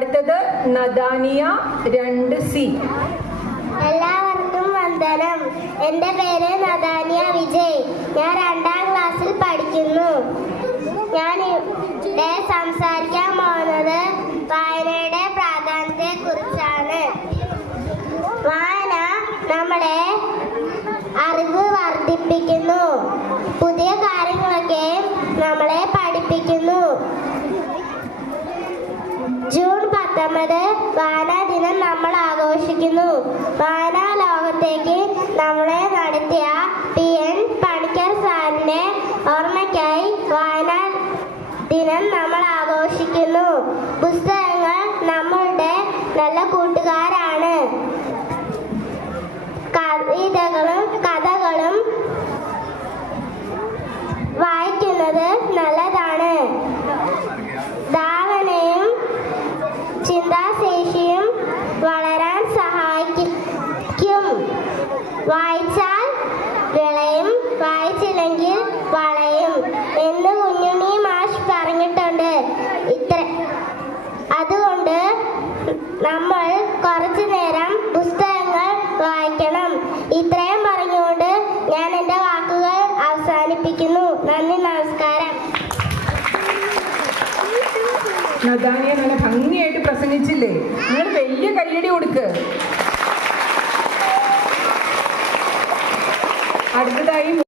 അടുത്തത് നദാനിയ 2C. എല്ലാവർക്കും വന്ദനം. എൻ്റെ പേര് നദാനിയ വിജയ്. ഞാൻ 2ാം ക്ലാസ്സിൽ പഠിക്കുന്നു. ഞാൻ ഇവിടെ സംസാരിക്കാൻ പോകുന്നത് വായനയുടെ പ്രാധാന്യത്തെക്കുറിച്ചാണ്. വായന നമ്മളെ അറിവ് വർദ്ധിപ്പിക്കുന്നു. പുതിയ കാര്യങ്ങളൊക്കെ നമ്മളെ പഠിപ്പിക്കുന്നു. ജൂൺ 19 വായനാ ദിനം നമ്മൾ ആഘോഷിക്കുന്നു. വായനാ ലോകത്തേക്ക് നമ്മളെ നടത്തിയ PN പണിക്കർ സാറിന്റെ ഓർമ്മയ്ക്കായി വായനാ ദിനം നമ്മൾ ആഘോഷിക്കുന്നു. പുസ്തകങ്ങൾ നമ്മളുടെ നല്ല കൂട്ടുകാരാണ്. കവിതകളും കഥകളും വായിക്കുന്നത് നല്ലതാണ്. ഭാവനയും ചിന്താശേഷിയും വളരാൻ സഹായിക്കും. വായിച്ചാൽ വിളയും, വായിച്ചില്ലെങ്കിൽ വളയും എന്ന് കുഞ്ഞുണ്ണി മാഷ് പറഞ്ഞിട്ടുണ്ട്. അതുകൊണ്ട് നമ്മൾ കുറച്ചു നേരം പുസ്തകങ്ങൾ വായിക്കണം. ഇത്രയും പറഞ്ഞുകൊണ്ട് ഞാൻ എൻ്റെ വാക്കുകൾ അവസാനിപ്പിക്കുന്നു. നന്ദി, നമസ്കാരം. നദാനിയ നല്ല ഭംഗിയായിട്ട് പ്രസംഗിച്ചില്ലേ? നിങ്ങൾ വലിയ കയ്യടി കൊടുക്ക്. അടുത്തതായി